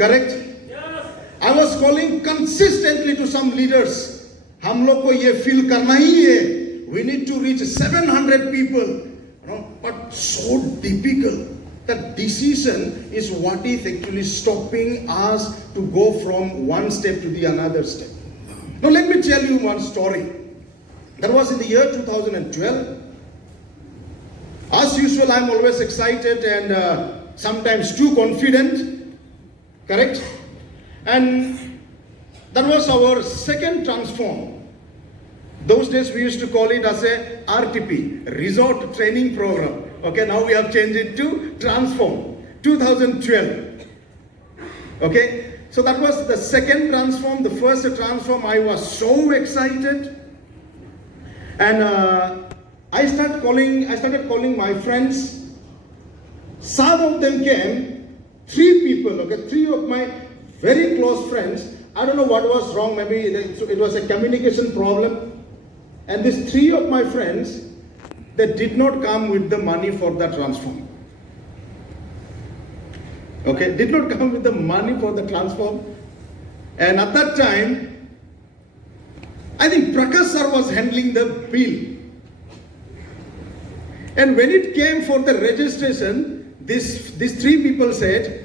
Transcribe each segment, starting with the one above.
Correct? I was calling consistently to some leaders. हम लोग को ये feel करना ही है. We need to reach 700 people. But so difficult. That decision is what is actually stopping us to go from one step to the another step. Now let me tell you one story. That was in the year 2012. As usual, I'm always excited and sometimes too confident. Correct? And that was our second transform. Those days we used to call it as a RTP, Resort Training Program. Okay, now we have changed it to Transform, 2012. Okay, so that was the second transform. The first transform, I was so excited. And I started calling my friends. Some of them came, 3 people, okay, 3 of my very close friends. I don't know what was wrong, maybe it was a communication problem. And these 3 of my friends, they did not come with the money for the transform. Okay, did not come with the money for the transform. And at that time, I think Prakash sir was handling the bill. And when it came for the registration, these 3 people said,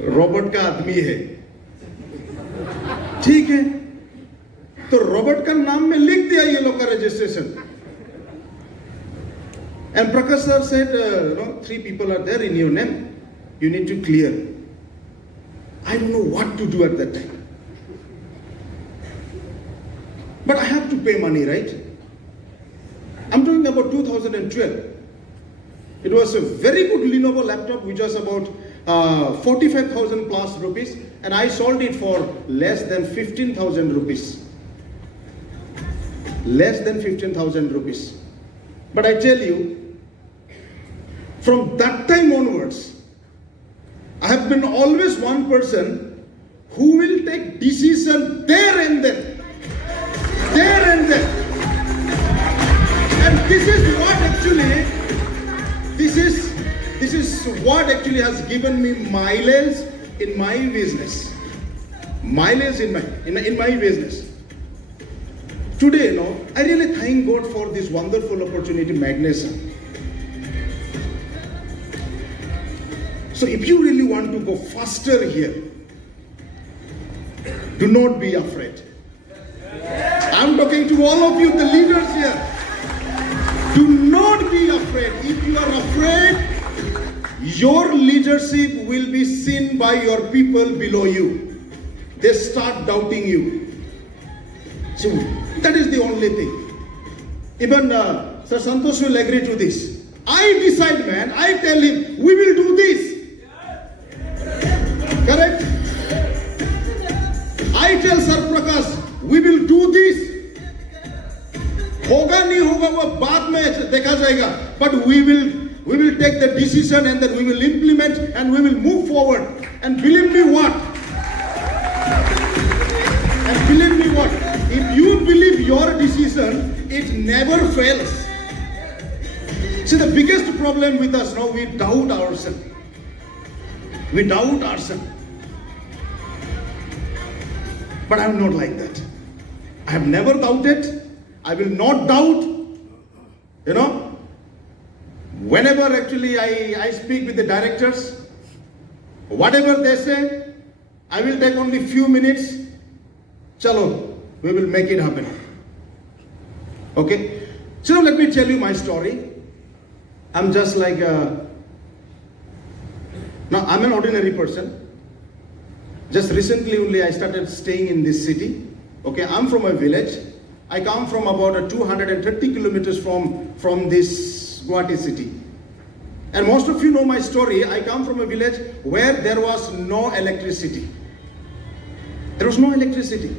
Robert का आदमी है. ठीक है, तो Robert का नाम में लिख दिया ये लोग का registration. And Prakash sir said, 3 people are there in your name. You need to clear. I don't know what to do at that time. But I have to pay money, right? I'm talking about 2012. It was a very good Lenovo laptop, which was about 45,000 plus rupees, and I sold it for less than 15,000 rupees. Less than 15,000 rupees. But I tell you, from that time onwards, I have been always one person who will take decision there and then. There and then. And this is what actually has given me mileage in my business. Mileage in my business. Today, I really thank God for this wonderful opportunity, MAGNESSA. So if you really want to go faster here, do not be afraid. I'm talking to all of you, the leaders here. Do not be afraid. If you are afraid, your leadership will be seen by your people below you. They start doubting you. So that is the only thing. Even Sir Santosh will agree to this. I decide, man. I tell him, we will do this. Correct? I tell Sir Prakash, we will do this. होगा नहीं होगा वो बाद में देखा जाएगा. But we will take the decision and then we will implement and we will move forward. And believe me what? If you believe your decision, it never fails. See, the biggest problem with us now, we doubt ourselves. But I'm not like that. I have never doubted. I will not doubt. Whenever actually I speak with the directors, whatever they say, I will take only few minutes. Chalo, we will make it happen. Okay? So let me tell you my story. I'm just like, now I'm an ordinary person. Just recently only I started staying in this city. Okay, I'm from a village. I come from about 230 kilometers from this Guwahati city. And most of you know my story. I come from a village where there was no electricity. There was no electricity.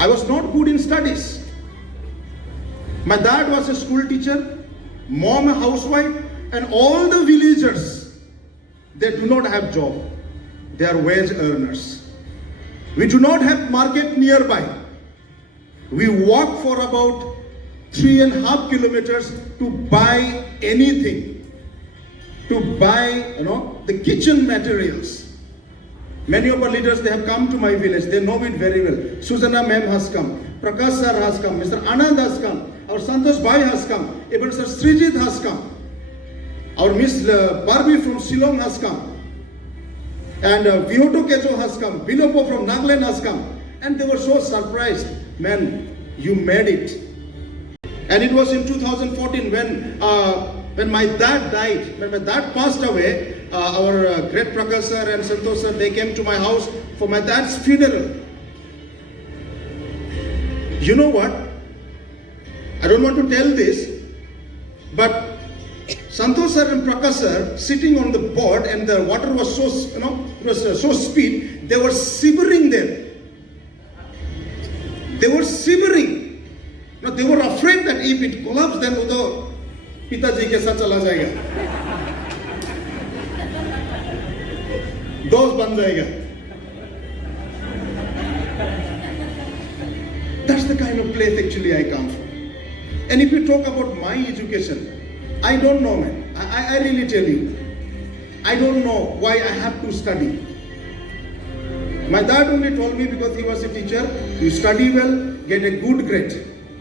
I was not good in studies. My dad was a school teacher, mom a housewife, and all the villagers, they do not have job. They are wage earners. We do not have market nearby. We walk for about 3.5 kilometers to buy anything. to buy, the kitchen materials. Many of our leaders, they have come to my village. They know it very well. Sujana ma'am has come. Prakash sir has come. Mr. Anand has come. Our Santosh Bhai has come. Even Sir Srijit has come. Our Miss Barbie from Shillong has come. And Vihoto Kejo has come. Bilopo from Nagaland has come. And they were so surprised. Man, you made it. And it was in 2014 when my dad died, when my dad passed away. Our great Prakash sir and Santosh sir, they came to my house for my dad's funeral. You know what? I don't want to tell this, but Santosh sir and Prakash sir sitting on the board, and the water was so, it was so speed, they were shivering there. They were shivering. Now they were afraid that if it collapsed, then वो पिताजी के साथ चला जाएगा. दोस्त बन जाएगा. That's the kind of place actually I come from. And if you talk about my education, I don't know, man. I really tell you, I don't know why I have to study. My dad only told me because he was a teacher, you study well, get a good grade.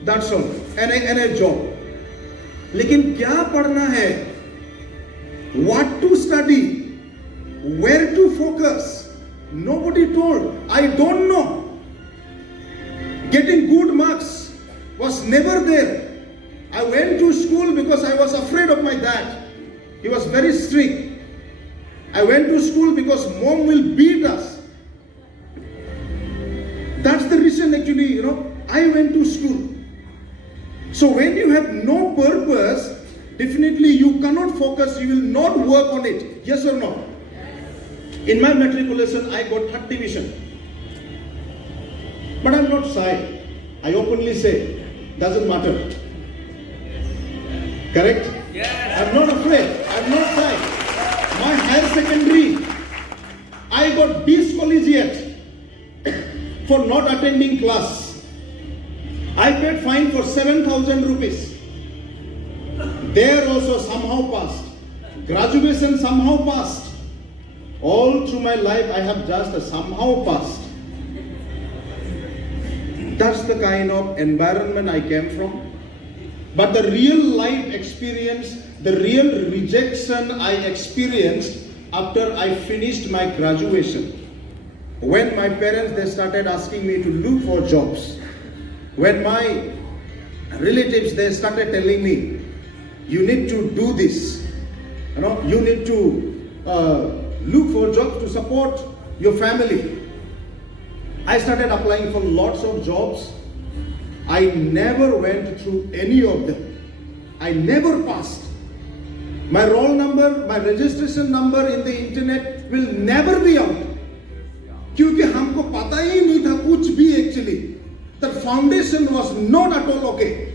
That's all. And a job. लेकिन क्या पढ़ना है? What to study? Where to focus? Nobody told. I don't know. Getting good marks was never there. I went to school because I was afraid of my dad. He was very strict. I went to school because mom will beat us. That's the reason actually, I went to school. So when you have no purpose, definitely you cannot focus, you will not work on it. Yes or no? In my matriculation, I got 3rd division. But I'm not shy. I openly say, doesn't matter. Correct? Yeah. I'm not afraid. I'm not shy. My higher secondary, I got discollegiate for not attending class. I paid fine for 7,000 rupees. There also somehow passed. Graduation somehow passed. All through my life I have just somehow passed. That's the kind of environment I came from. But the real life experience, the real rejection I experienced after I finished my graduation. When my parents, they started asking me to look for jobs. When my relatives, they started telling me, you need to do this. You need to look for jobs to support your family. I started applying for lots of jobs. I never went through any of them. I never passed. My roll number, my registration number in the internet will never be out. क्योंकि हमको पता ही नहीं था कुछ भी actually. The foundation was not at all okay.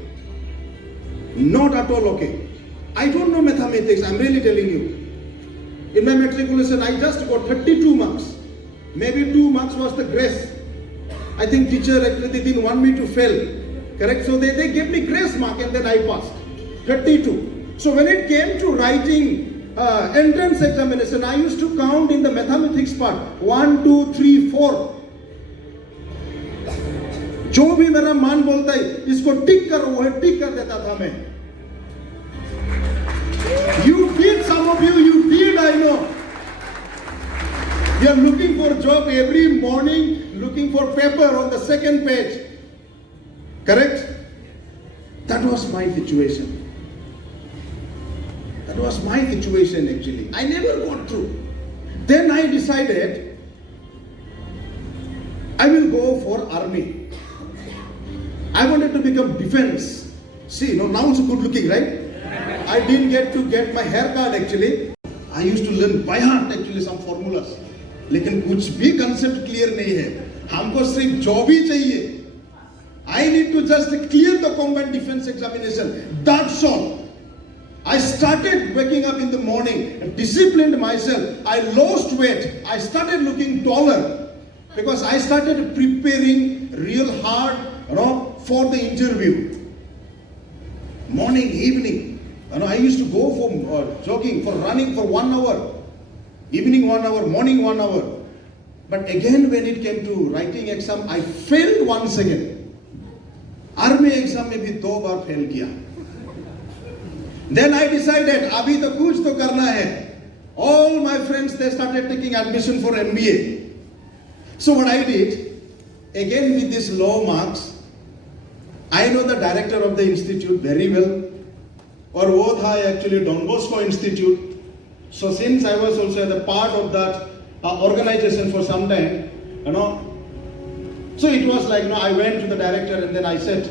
Not at all okay. I don't know mathematics, I'm really telling you. In my matriculation, I just got 32 marks. Maybe 2 marks was the grace. I think teacher actually they didn't want me to fail. Correct? So they gave me grace mark and then I passed. 32. So when it came to writing entrance examination, I used to count in the mathematics part. 1, 2, 3, 4. जो भी मेरा मान बोलता है इसको टिक करो वो टिक कर देता था मैं. You did, some of you did, I know. You are looking for job every morning, looking for paper on the second page. Correct? That was my situation. That was my situation actually. I never got through. Then I decided I will go for army. I wanted to become defense. See, now it's good looking, right? I didn't get to get my haircut actually. I used to learn by heart actually some formulas. लेकिन कुछ भी concept clear नहीं है. हमको सिर्फ job ही चाहिए. I need to just clear the combat defense examination. That's all. I started waking up in the morning, disciplined myself. I lost weight. I started looking taller because I started preparing real hard, for the interview. Morning, evening. I used to go for jogging, for running for 1 hour, evening 1 hour, morning 1 hour. But again, when it came to writing exam, I failed once again. Army exam में भी 2 बार fail किया. Then I decided, अभी तो कुछ तो करना है. All my friends, they started taking admission for MBA. So what I did, again with these low marks, I know the director of the institute very well. और वो था actually Don Bosco Institute. So since I was also the part of that organization for some time, so it was like, I went to the director and then I said,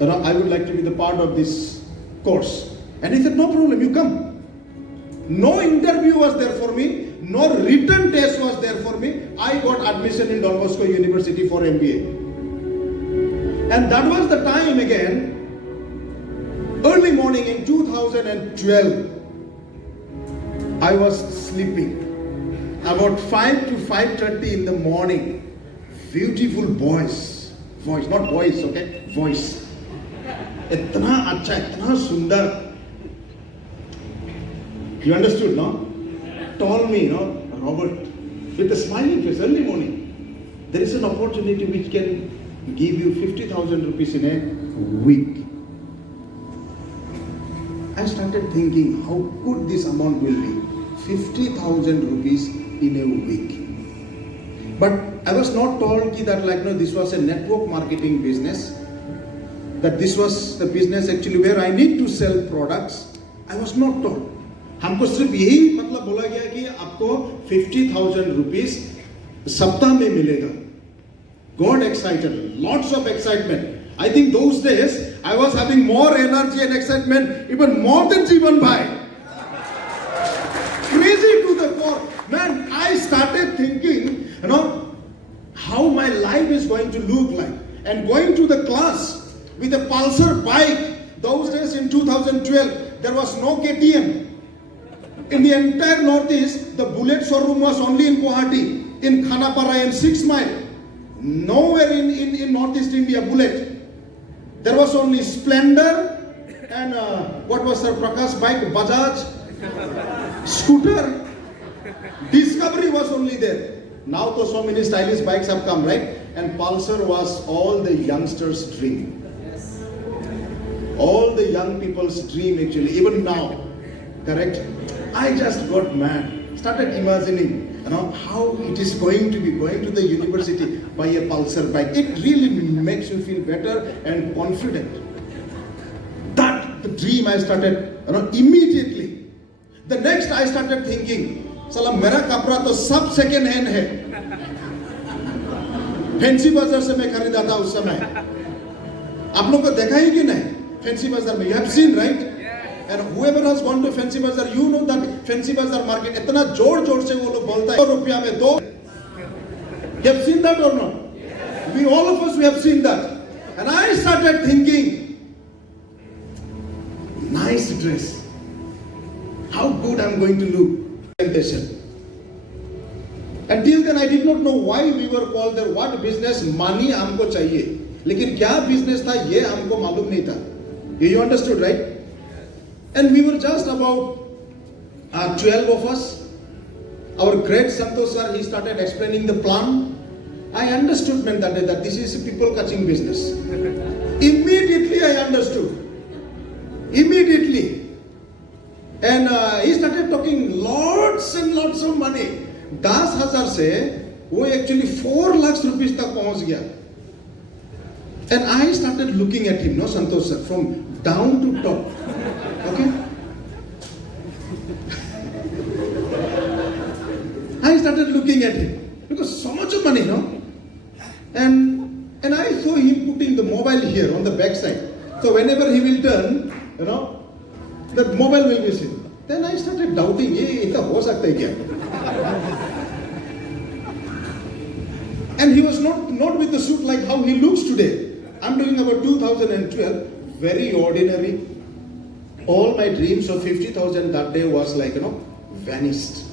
I would like to be the part of this course. And he said, no problem, you come. No interview was there for me, no written test was there for me. I got admission in Don Bosco University for MBA. And that was the time again, early morning in 2012, I was sleeping. About 5 to 5:30 in the morning, beautiful voice, not voice, okay, voice. इतना अच्छा, इतना सुंदर. You understood, no? Told me, Robert, with a smiling face, early morning, there is an opportunity which can give you 50,000 rupees in a week. I started thinking, how good this amount will be. 50,000 rupees in a week. But I was not told that this was a network marketing business, that this was the business actually where I need to sell products. I was not told. हमको सिर्फ यही मतलब बोला गया कि आपको 50,000 rupees सप्ताह में मिलेगा. Got excited, lots of excitement. I think those days I was having more energy and excitement, even more than Jeevan Bhai. Crazy to the core. Man, I started thinking, how my life is going to look like. And going to the class with a Pulsar bike. Those days in 2012, there was no KTM. In the entire Northeast, the Bullet showroom was only in Guwahati, in Khanapara and 6 Mile. Nowhere in Northeast India, Bullet. There was only Splendor and what was her Prakash bike, Bajaj, scooter. Discovery was only there. Now so many stylish bikes have come, right? And Pulsar was all the youngsters' dream. Yes. All the young people's dream actually, even now. Correct? I just got mad. Started imagining, how it is going to be going to the university by a Pulsar bike. It really makes you feel better and confident. That the dream I started, immediately. The next I started thinking, साला मेरा कपड़ा तो सब second hand है. Fancy बाजार से मैं खरीदा था उस समय. आप लोग को देखा ही कि नहीं फैंसी बाजार में? You have seen, right? And whoever has gone to fancy bazaar, you know that fancy bazaar market इतना जोर से वो लोग बोलता है 100 रुपया में 2. You have seen that or not? We all of us, we have seen that. And I started thinking, nice dress, how good I'm going to look. Until then I did not know why we were called there. What business? Money हमको चाहिए, लेकिन क्या business था ये हमको मालूम नहीं था. You understood, right? And we were just about 12 of us. Our great Santosh sir, he started explaining the plan. I understood, man, that this is a people catching business. Immediately I understood. Immediately. And he started talking lots and lots of money. 10,000 से वो actually 4 lakhs rupees तक पहुंच गया. And I started looking at him, Santosh sir, from down to top. Okay? I started looking at him because so much of money, And I saw him putting the mobile here on the back side. So whenever he will turn, the mobile will be seen. Then I started doubting, ये इतना हो सकता है क्या? And he was not with the suit like how he looks today. I'm talking about 2012, very ordinary. All my dreams of 50,000 that day was vanished.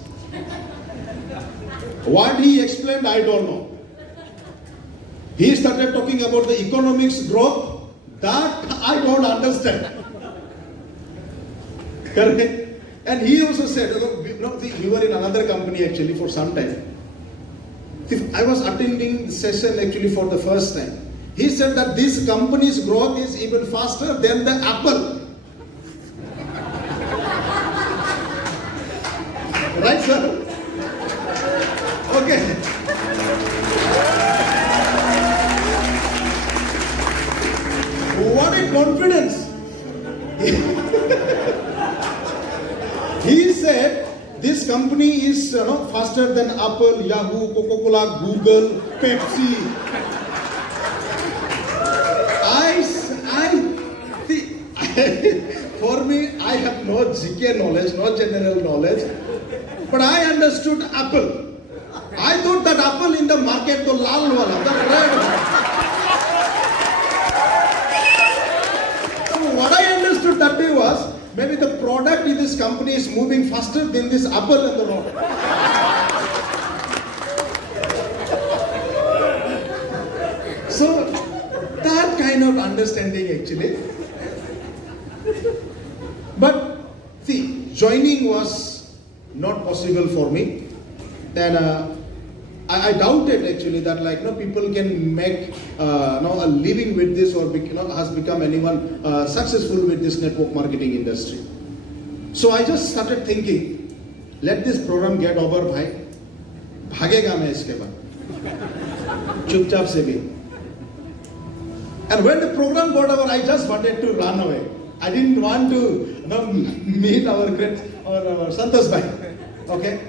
What he explained, I don't know. He started talking about the economics growth. That I don't understand. Correct? And he also said, we were in another company actually for some time. I was attending the session actually for the first time. He said that this company's growth is even faster than the Apple. Right, sir? Okay. What a confidence. He said this company is faster than Apple, Yahoo, Coca-Cola, Google, Pepsi. For me, I have no GK knowledge, no general knowledge, but I understood Apple. I thought that Apple in the market, the lal wala, the red one. So what I understood that day was, maybe the product in this company is moving faster than this Apple on the road. So that kind of understanding actually. But see, joining was not possible for me. Then I doubted actually that people can make a living with this or has become anyone successful with this network marketing industry. So I just started thinking, let this program get over, bhai. Bhagega main iske baad. Chupchap se bhi. And when the program got over, I just wanted to run away. I didn't want to meet our great or our Santos bhai. Okay?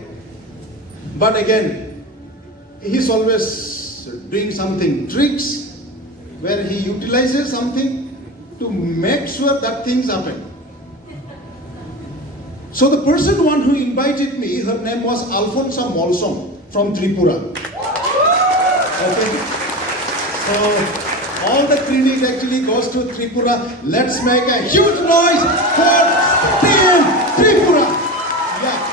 But again, he's always doing something, tricks, where he utilizes something to make sure that things happen. So the one who invited me, her name was Alfonsa Molsom from Tripura. Okay? So all the credit actually goes to Tripura. Let's make a huge noise for Team Tripura. Yeah.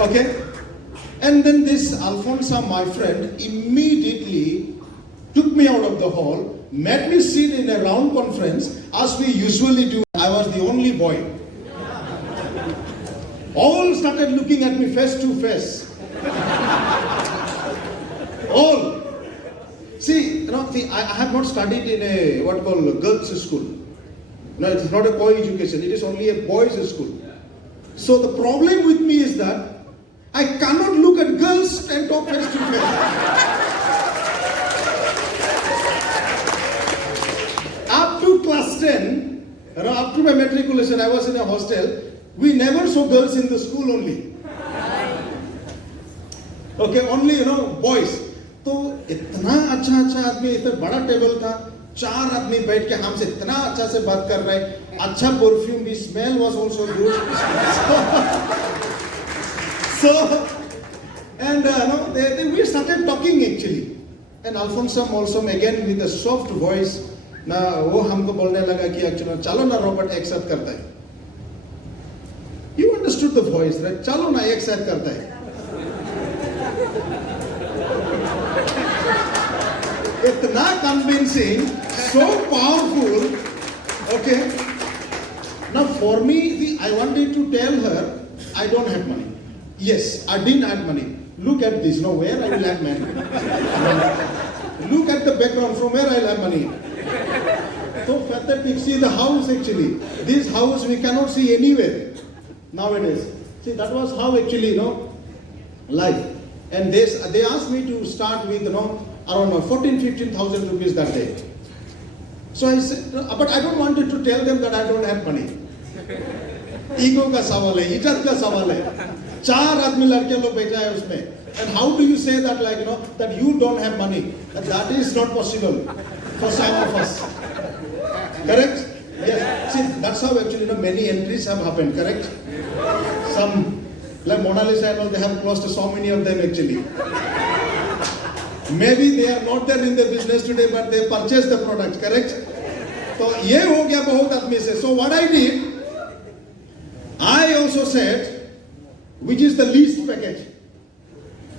Okay? And then this Alfonsa, my friend, immediately took me out of the hall, made me sit in a round conference as we usually do. I was the only boy. All started looking at me face to face. All. See, I have not studied in a what called girls' school. No, it's not a co-education. It is only a boys' school. So the problem with me is that I cannot look at girls and talk face to face. Up to class 10, up to my matriculation, I was in a hostel. We never saw girls in the school only. Okay, only boys. तो इतना अच्छा आदमी, इतना बड़ा table था, 4 आदमी बैठ के हमसे इतना अच्छा से बात कर रहे, अच्छा परफ्यूम भी, smell was also good. So and we started talking actually, and Alfonso Molsom again with a soft voice ना वो हमको बोलने लगा कि actually चलो ना Robert एक साथ करता है. You understood the voice, right? चलो ना एक साथ करता है. Itna convincing, so powerful. Okay. Now for me, I wanted to tell her, I don't have money. Yes, I didn't have money. Look at this. Now where I will have money? Look at the background. From where I will have money? So pathetic. See the house actually. This house we cannot see anywhere nowadays. See, that was how actually life. And they asked me to start with around 14,000-15,000 rupees that day. So I said, but I don't want to tell them that I don't have money. Ego का सवाल है, इज्जत का सवाल है. 4 आदमी लड़के लोग बैठा है उसमें. And how do you say that that you don't have money? That is not possible for some of us. Correct? Yes. See, that's how actually many entries have happened. Correct? Some like Mona Lisa and all, they have closed so many of them actually. Maybe they are not there in the business today, but they purchased the product. Correct? So ये हो गया बहुत आदमी से. So what I did, I also said, which is the least package.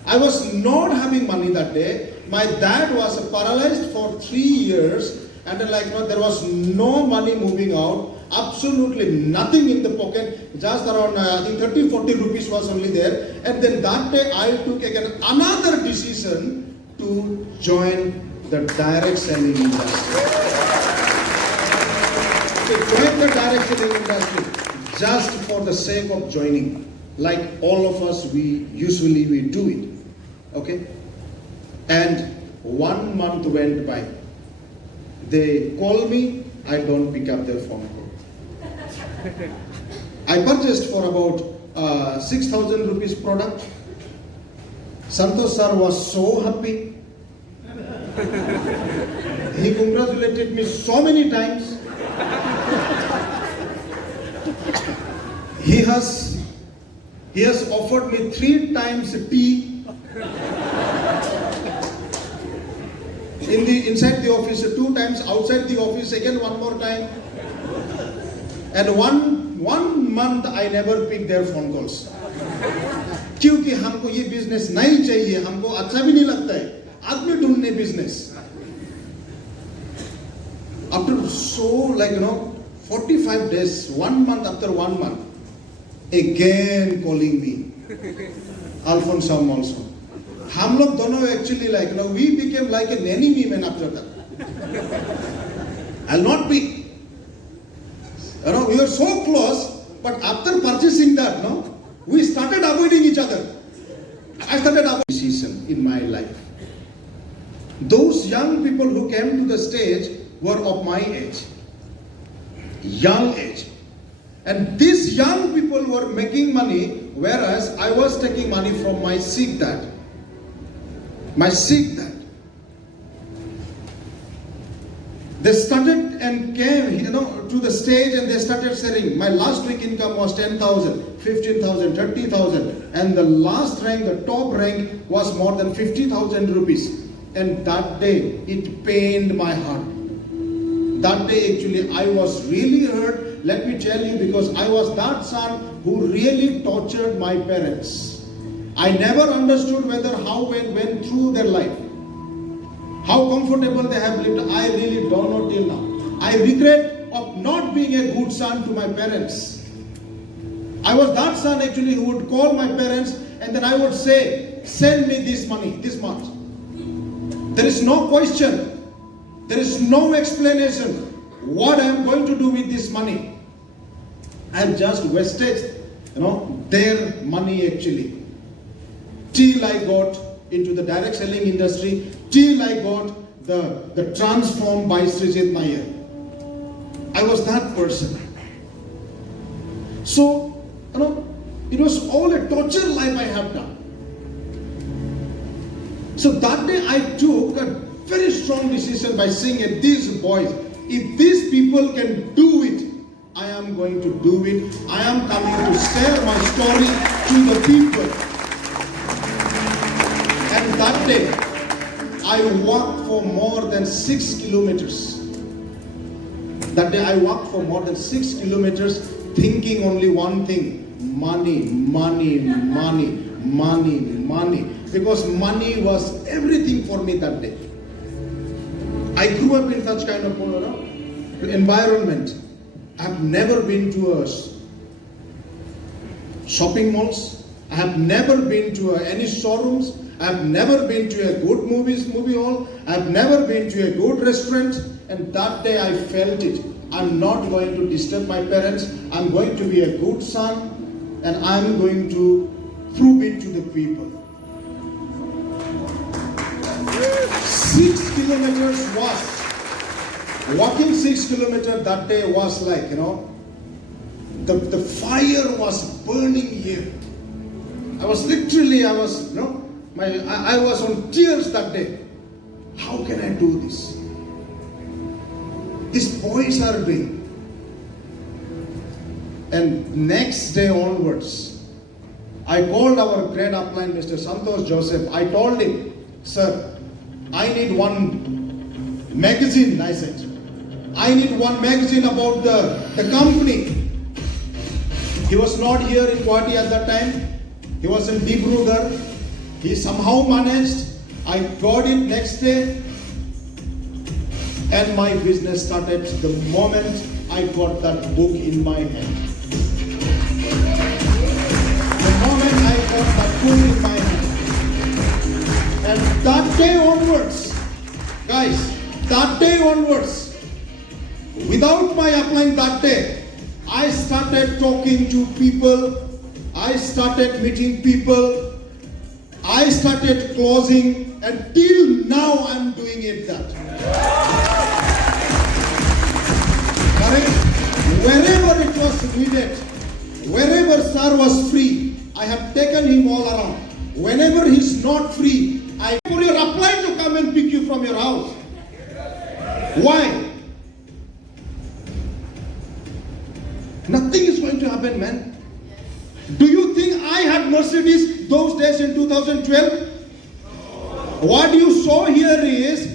I was not having money that day. My dad was paralyzed for 3 years, and then there was no money moving out, absolutely nothing in the pocket, just around I think 30-40 rupees was only there. And then that day I took again another decision to join the direct selling industry. To join the direct selling industry just for the sake of joining. Like all of us, we usually do it. Okay? And 1 month went by. They call me, I don't pick up their phone call. I purchased for about 6,000 rupees product. Santosh sir was so happy. He congratulated me so many times. He has offered me 3 times tea inside the office, 2 times outside the office, again 1 more time. And one month I never picked their phone calls. क्योंकि हमको ये business नहीं चाहिए, हमको अच्छा भी नहीं लगता है, आदमी ढूंढने business. After 45 days, 1 month after 1 month, again calling me, Alphonse also. हम लोग दोनों actually we became like an enemy man after that. I'll not be. We were so close, but after purchasing that, we started avoiding each other. I started avoiding decision in my life. Those young people who came to the stage were of my age, young age. And these young people were making money, whereas I was taking money from my sick dad. My sick dad. They started and came, to the stage, and they started selling. My last week income was 10,000, 15,000, 30,000. And the last rank, the top rank was more than 50,000 rupees. And that day, it pained my heart. That day, actually, I was really hurt. Let me tell you, because I was that son who really tortured my parents. I never understood how they went through their life. How comfortable they have lived, I really don't know till now. I regret of not being a good son to my parents. I was that son actually who would call my parents, and then I would say, send me this money, this much. There is no question. There is no explanation what I am going to do with this money. I have just wasted, their money actually. Till I got into the direct selling industry, till I got the transform by Srijit Nair. I was that person. So, it was all a torture life I have done. So that day I took a very strong decision by saying at these boys, if these people can do it, I am going to do it. I am coming to share my story to the people. And that day, I walked for more than 6 kilometers. That day I walked for more than 6 kilometers thinking only one thing, money, money, money, money, money. Because money was everything for me that day. I grew up in such kind of environment. I have never been to shopping malls. I have never been to any showrooms. I have never been to a good movie hall. I have never been to a good restaurant. And that day I felt it. I'm not going to disturb my parents. I'm going to be a good son. And I'm going to prove it to the people. 6 kilometers was, walking 6 kilometers that day was like, the fire was burning here. I was on tears that day. How can I do this? These boys are doing. And next day onwards, I called our great upline, Mr. Santosh Joseph. I told him, sir, I need one magazine, I said. I need one magazine about the company. He was not here in Guwahati at that time. He was in Dibrugarh. He somehow managed. I got it next day. And my business started the moment I got that book in my hand. The moment I got that book in my hand. And that day onwards, guys, that day onwards, without my applying that day, I started talking to people, I started meeting people, I started closing, and till now I'm doing it that. Wherever it was needed, wherever sir was free, I have taken him all around. Whenever he's not free, I for your apply to come and pick you from your house. Why? Nothing is going to happen, man. Do you think I had Mercedes those days in 2012? What you saw here is,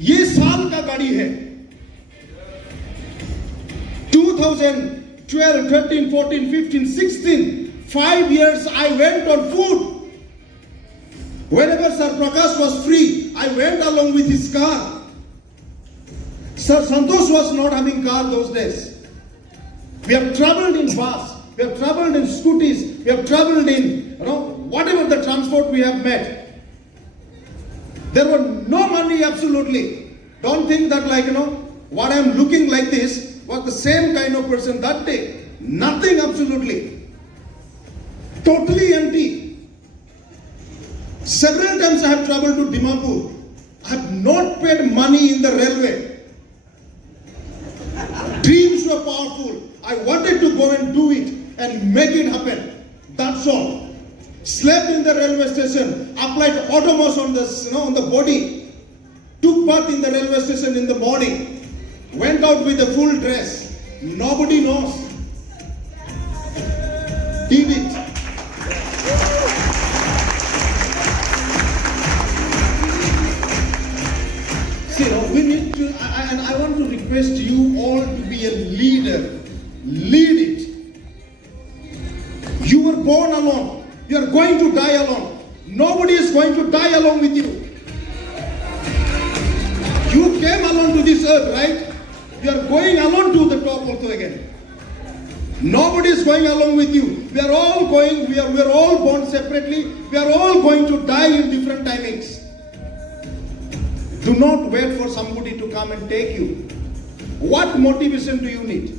ये साल का गाड़ी है. 2012, 13, 14, 15, 16, 5 years I went on foot. Whenever Sir Prakash was free, I went along with his car. Sir Santosh was not having car those days. We have traveled in bus, we have traveled in scooties, we have traveled in, whatever the transport we have met. There were no money absolutely. Don't think that what I am looking like this was the same kind of person that day. Nothing absolutely. Totally empty. Several times I have traveled to Dimapur. I have not paid money in the railway. Dreams were powerful. I wanted to go and do it and make it happen. That's all. Slept in the railway station, applied Otomos on the body, took bath in the railway station in the morning, went out with a full dress. Nobody knows. Did it. See, we need to, and I want to request you all to be a leader. Lead it. You were born alone. You are going to die alone. Nobody is going to die along with you. You came alone to this earth, right? You are going alone to the top also again. Nobody is going along with you. We are all going, we are all born separately. We are all going to die in different timings. Do not wait for somebody to come and take you. What motivation do you need?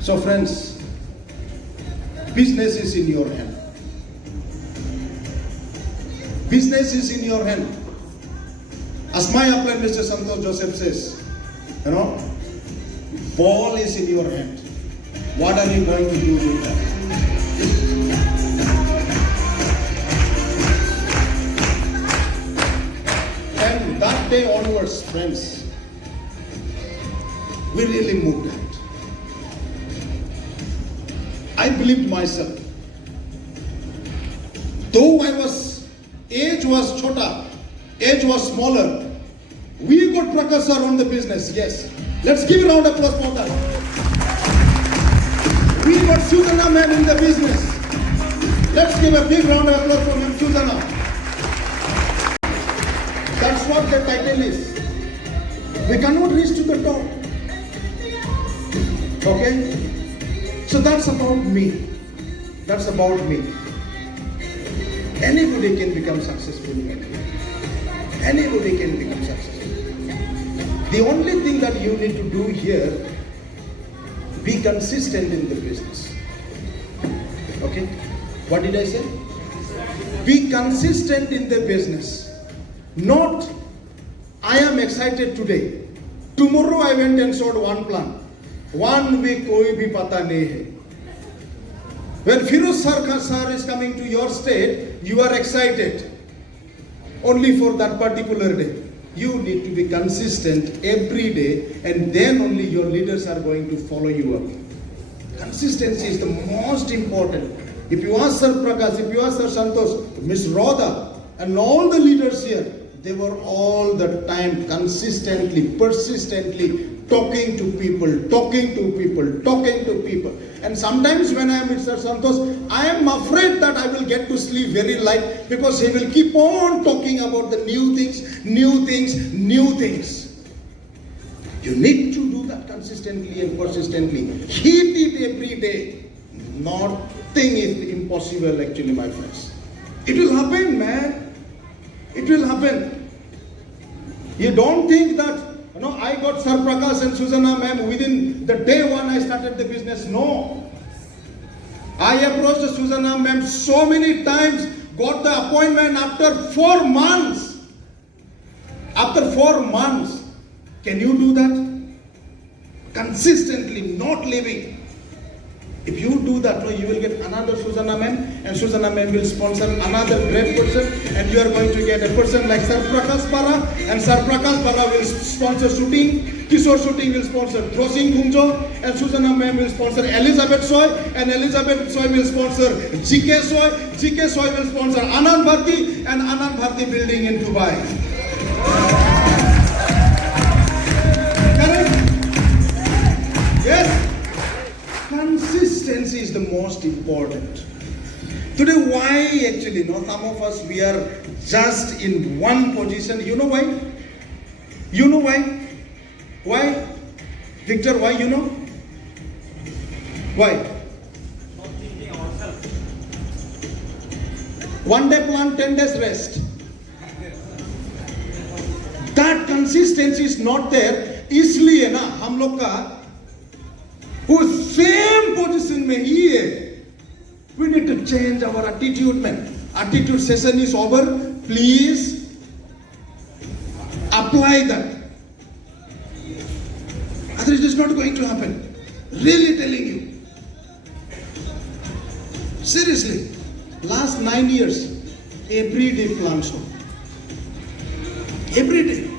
So friends, business is in your hand. Business is in your hand. As my upline Mr. Santosh Joseph says, ball is in your hand. What are you going to do with that? And that day onwards, friends, we really moved out. I believed myself. Though age was chota, age was smaller, we got Prakash sir on the business, yes. Let's give a round of applause for that. We got Sudhana man in the business. Let's give a big round of applause for him, Sudhana. That's what the title is. We cannot reach to the top. Okay? So that's about me. That's about me. Anybody can become successful. Anybody can become successful. The only thing that you need to do here, be consistent in the business. Okay? What did I say? Be consistent in the business. Not, I am excited today. Tomorrow I went and sold one plant. 1 week koi bhi pata nahi hai. When Firoz sir is coming to your state, you are excited. Only for that particular day. You need to be consistent every day, and then only your leaders are going to follow you up. Consistency is the most important. If you ask Sir Prakash, if you ask Sir Santosh, Miss Rhoda, and all the leaders here, they were all the time consistently, persistently talking to people. And sometimes when I am with Sir Santosh, I am afraid that I will get to sleep very light because he will keep on talking about the new things. You need to do that consistently and persistently. Keep it every day. Nothing is impossible actually, my friends. It will happen, man. It will happen. You don't think that, I got Sir Prakash and Susanna ma'am within the day one I started the business. No. I approached Susanna ma'am so many times, got the appointment after 4 months. After 4 months. Can you do that? Consistently, not leaving. If you do that, you will get another Susanna ma'am, and Susanna ma'am will sponsor another great person, and you are going to get a person like Sir Prakash Para, and Sir Prakash Para will sponsor shooting, Kishore Shooting will sponsor Drosing Kunjo, and Susanna ma'am will sponsor Elizabeth Soy, and Elizabeth Soy will sponsor GK Soy will sponsor Anand Bharti, and Anand Bharti building in Dubai. Correct? Yes? Consistency is the most important. Today, why actually, some of us, we are just in one position. You know why? You know why? Why? Victor, why you know? Why? Not thinking ourselves. 1 day plan, 10 days rest. That consistency is not there. इसलिए ना हम लोग का वो same position में ही है. We need to change our attitude, man. Attitude session is over. Please apply that. Otherwise, it is not going to happen. Really telling you. Seriously, last 9 years, every day plan show. Every day.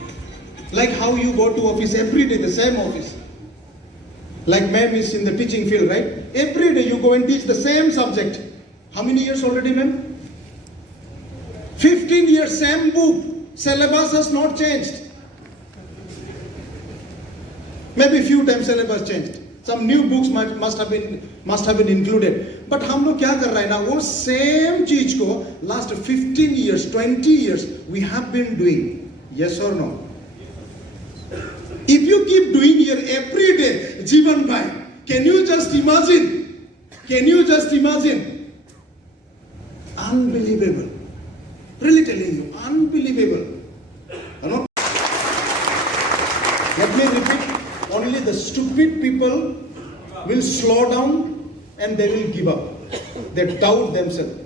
Like how you go to office every day, the same office. Like ma'am is in the teaching field, right? Every day you go and teach the same subject. How many years already, ma'am? 15 years, same book. Syllabus has not changed. Maybe few times syllabus changed. Some new books must have been included. But हम लोग क्या कर रहे हैं ना, वो same चीज को last 15 years, 20 years we have been doing. Yes or no? If you keep doing here every day, Jivan Bhai, can you just imagine? Can you just imagine? Unbelievable. Really telling you, unbelievable. You know? Let me repeat, only the stupid people will slow down and they will give up. They doubt themselves.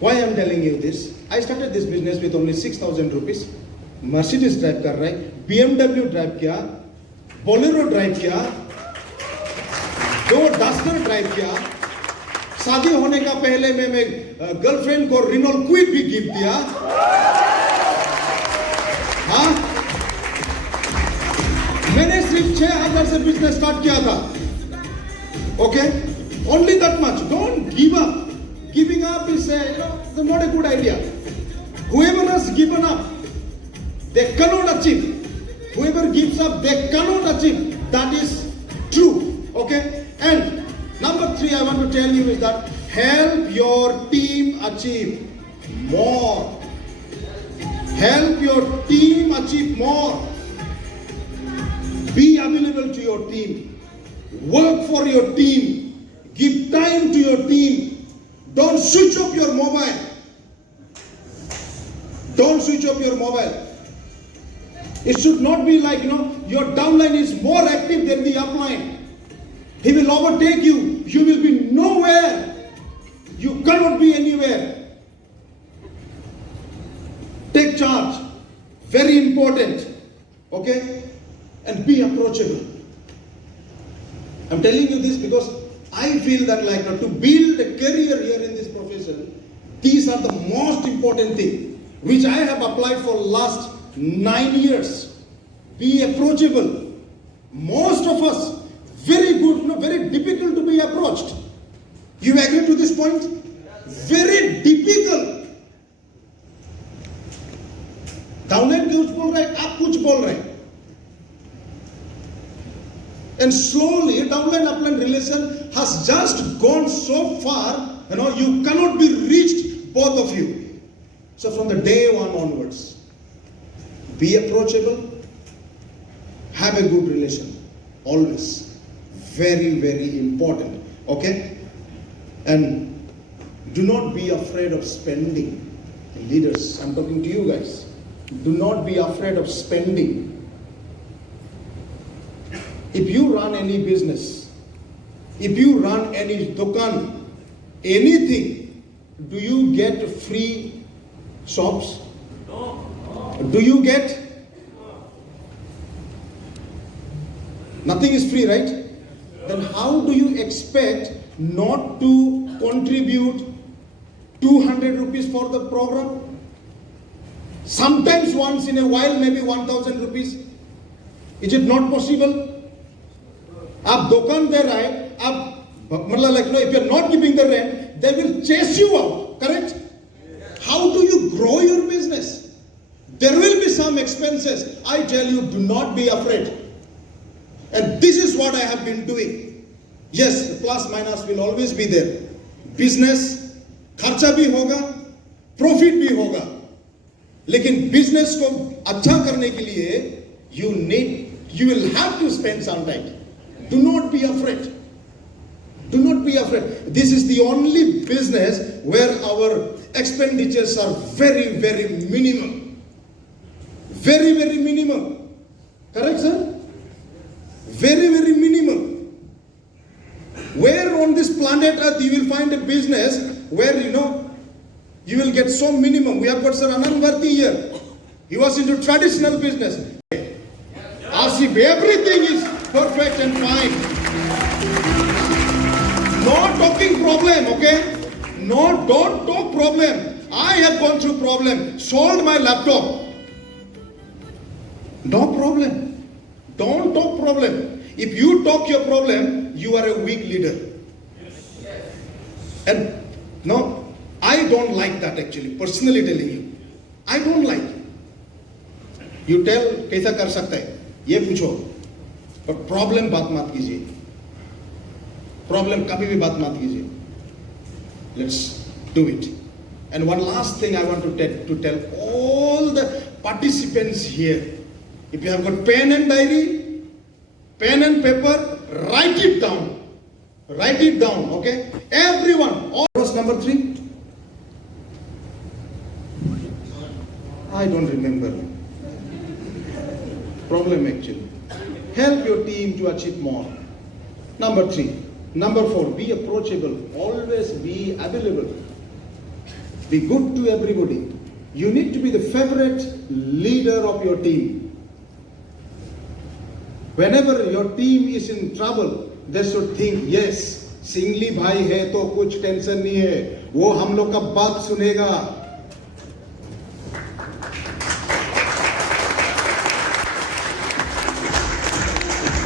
Why I am telling you this? I started this business with only 6,000 rupees. Mercedes drive कर रहा है, BMW drive किया, Bolero drive किया, 2 Duster drive किया, शादी होने का पहले मैं गर्लफ्रेंड को Renault Kwid भी गिफ्ट दिया, हाँ, मैंने सिर्फ 6,000 से बिजनेस स्टार्ट किया था, okay? Only that much. Don't give up. Giving up is not a good idea. Whoever has given up, they cannot achieve. Whoever gives up, they cannot achieve. That is true. Okay? And number 3 I want to tell you is that help your team achieve more. Help your team achieve more. Be available to your team. Work for your team. Give time to your team. Don't switch off your mobile. Don't switch off your mobile. It should not be like, your downline is more active than the upline. He will overtake you. You will be nowhere. You cannot be anywhere. Take charge. Very important. Okay? And be approachable. I'm telling you this because I feel that to build a career here in this profession, these are the most important thing which I have applied for last 9 years. Be approachable. Most of us, very good, very difficult to be approached. You agree to this point? Very difficult. Downline कुछ बोल रहे हैं, आप कुछ बोल रहे हैं. And slowly, downline upline relation has just gone so far, you cannot be reached, both of you. So from the day one onwards, be approachable, have a good relation, always. Very, very important, okay? And do not be afraid of spending. Leaders, I'm talking to you guys. Do not be afraid of spending. If you run any business, if you run any dukan, anything, do you get free shops? No. Do you get? Nothing is free, right? Then how do you expect not to contribute 200 rupees for the program? Sometimes once in a while, maybe 1,000 rupees. Is it not possible? आप दुकान दे रहे हैं, आप मतलब like if you're not giving the rent, they will chase you out. Correct? How do you grow your business? There will be some expenses. I tell you, do not be afraid. And this is what I have been doing. Yes, plus minus will always be there. Business, खर्चा भी होगा, profit भी होगा. लेकिन business को अच्छा करने के लिए you will have to spend some time. Do not be afraid. Do not be afraid. This is the only business where our expenditures are very, very minimal. Very, very minimal. Correct, sir? Very, very minimal. Where on this planet Earth you will find a business where you will get so minimum. We have got Sir Anand here. He was into traditional business. RCB, everything is perfect and fine. No talking problem, okay? No, don't talk problem. I have gone through problem. Sold my laptop. No problem. Don't talk problem. If you talk your problem, you are a weak leader. And no, I don't like that actually. Personally telling you, I don't like. You tell कैसा कर सकता है? ये पूछो. But problem बात मत कीजिए. Problem कभी भी बात मत कीजिए. Let's do it. And one last thing I want to tell all the participants here. If you have got pen and diary, pen and paper, write it down. Write it down, okay? Everyone. All was number 3. I don't remember. Problem actually. Help your team to achieve more. Number 3. Number 4, be approachable. Always be available. Be good to everybody. You need to be the favorite leader of your team. Whenever your team is in trouble, they should think, yes, singly भाई है तो कुछ tension नहीं है, वो हम लोग का बात सुनेगा.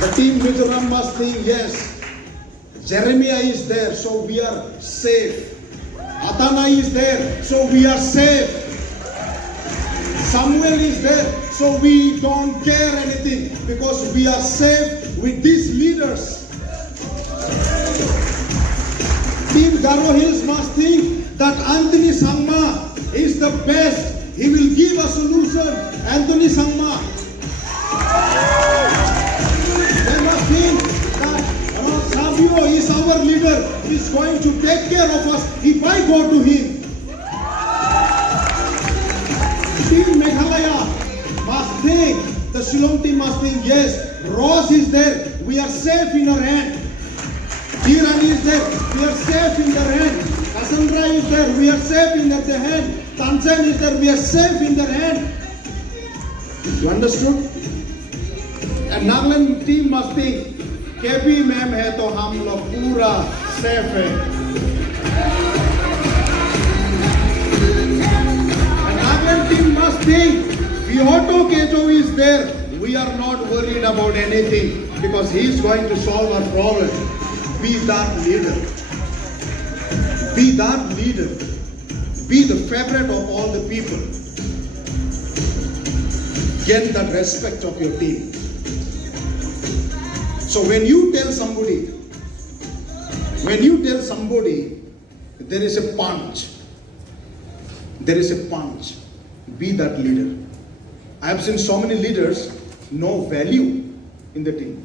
The team Mizoram must think, yes, Jeremiah is there, so we are safe. Atana is there, so we are safe. Samuel is there, so we don't care anything because we are safe with these leaders. Team Garo Hills must think that Anthony Sangma is the best. He will give a solution. Anthony Sangma. They must think that Savio is our leader. He is going to take care of us if I go to him. Team Meghalaya must think, the Shillong team must think, yes, Ross is there. We are safe in our hand. Kiran is there, we are safe in their hand. Cassandra is there, we are safe in their hand. Tansen is there, we are safe in their hand. You understood? And Nagaland team must think, KP ma'am hai to hum log pura safe hai. And Nagaland team must think, Vihoto Kejo is there. We are not worried about anything because he is going to solve our problem. Be that leader. Be that leader. Be the favorite of all the people. get the respect of your team. So when you tell somebody there is a punch, be that leader. I have seen so many leaders, no value in the team.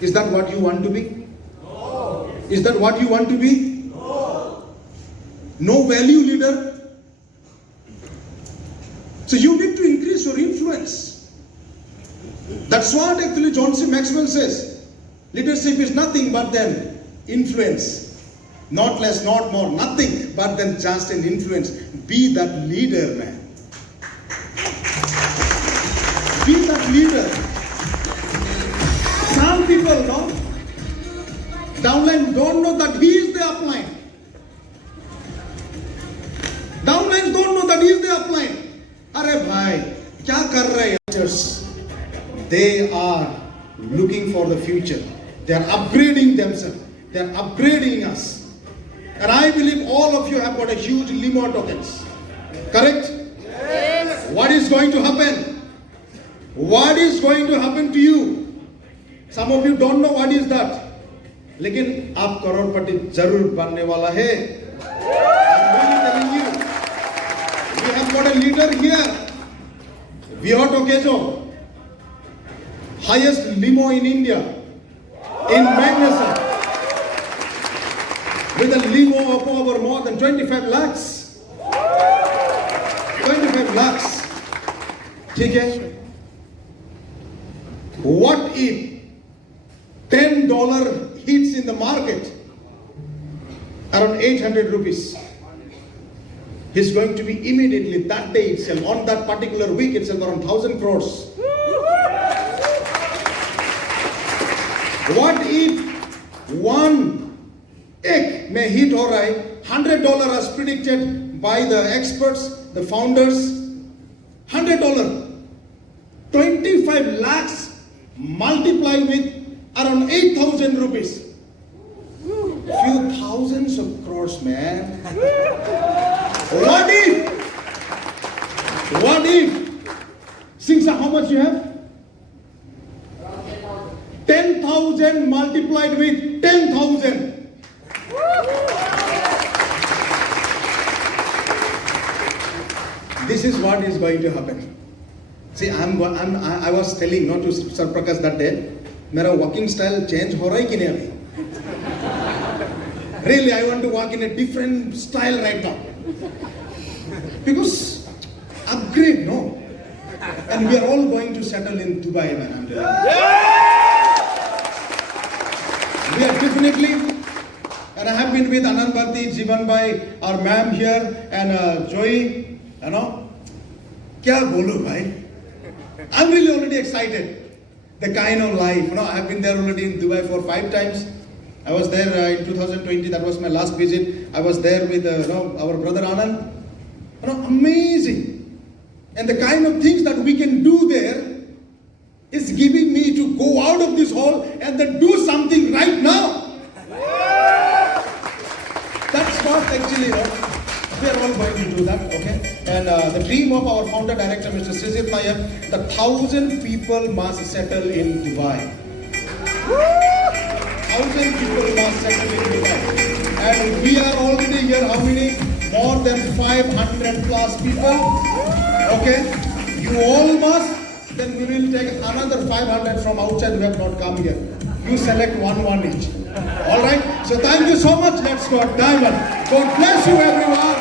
Is that what you want to be? No. Is that what you want to be? No. No value leader? So you need to increase your influence. That's what actually John C. Maxwell says. Leadership is nothing but then influence. Not less, not more, nothing but then just an influence. Be that leader, man. Be that leader. Some people, no? Downline don't know that he is the upline. Downlines don't know that he is the upline. Arey bhai, kya kar rahe hai? They are looking for the future. They are upgrading themselves. They are upgrading us. And I believe all of you have got a huge limo tokens. Correct? Yes. What is going to happen? What is going to happen to you? Some of you don't know what is that. लेकिन आप करोड़पति जरूर बनने वाला है. I'm really telling you. We have got a leader here. Vihoto Kejo. Highest limo in India. In MAGNESSA. With a limo of over more than 25 lakhs. 25 lakhs. ठीक है? What if $10 hits in the market? Around 800 rupees. He's going to be immediately that day itself, on that particular week itself, around 1,000 crores. What if one egg may hit हो रहा है, $100 as predicted by the experts, the founders, $100, 25 lakhs multiplied with around 8,000 rupees. Few thousands of crores, man. What if? Singsa, how much you have? 10,000 multiplied with 10,000. This is what is going to happen. See, I was telling not to Sir Prakash that day, मेरा walking style change हो रहा है कि नहीं अभी? Really, I want to walk in a different style right now. Because upgrade, no? And we are all going to settle in Dubai, man. I'm telling you. We are definitely, and I have been with Anand Bharti, Jivan Bhai, our ma'am here, and Joy, you know. Kya bolu, bhai? I'm really already excited. The kind of life, you know, I have been there already in Dubai for 5 times. I was there in 2020, that was my last visit. I was there with our brother Anand. You know, amazing. And the kind of things that we can do there is giving me to go out of this hall and then do something right now. That's what actually, we are all going to do that, okay? And the dream of our founder director, Mr. Srijit Nayak, the 1,000 people must settle in Dubai. 1,000 people must settle in Dubai. And we are already here, how many? More than 500 plus people. Okay? You all must, then we will take another 500 from outside who have not come here. You select one each. Alright? So thank you so much. Let's go. Diamond. God bless you everyone.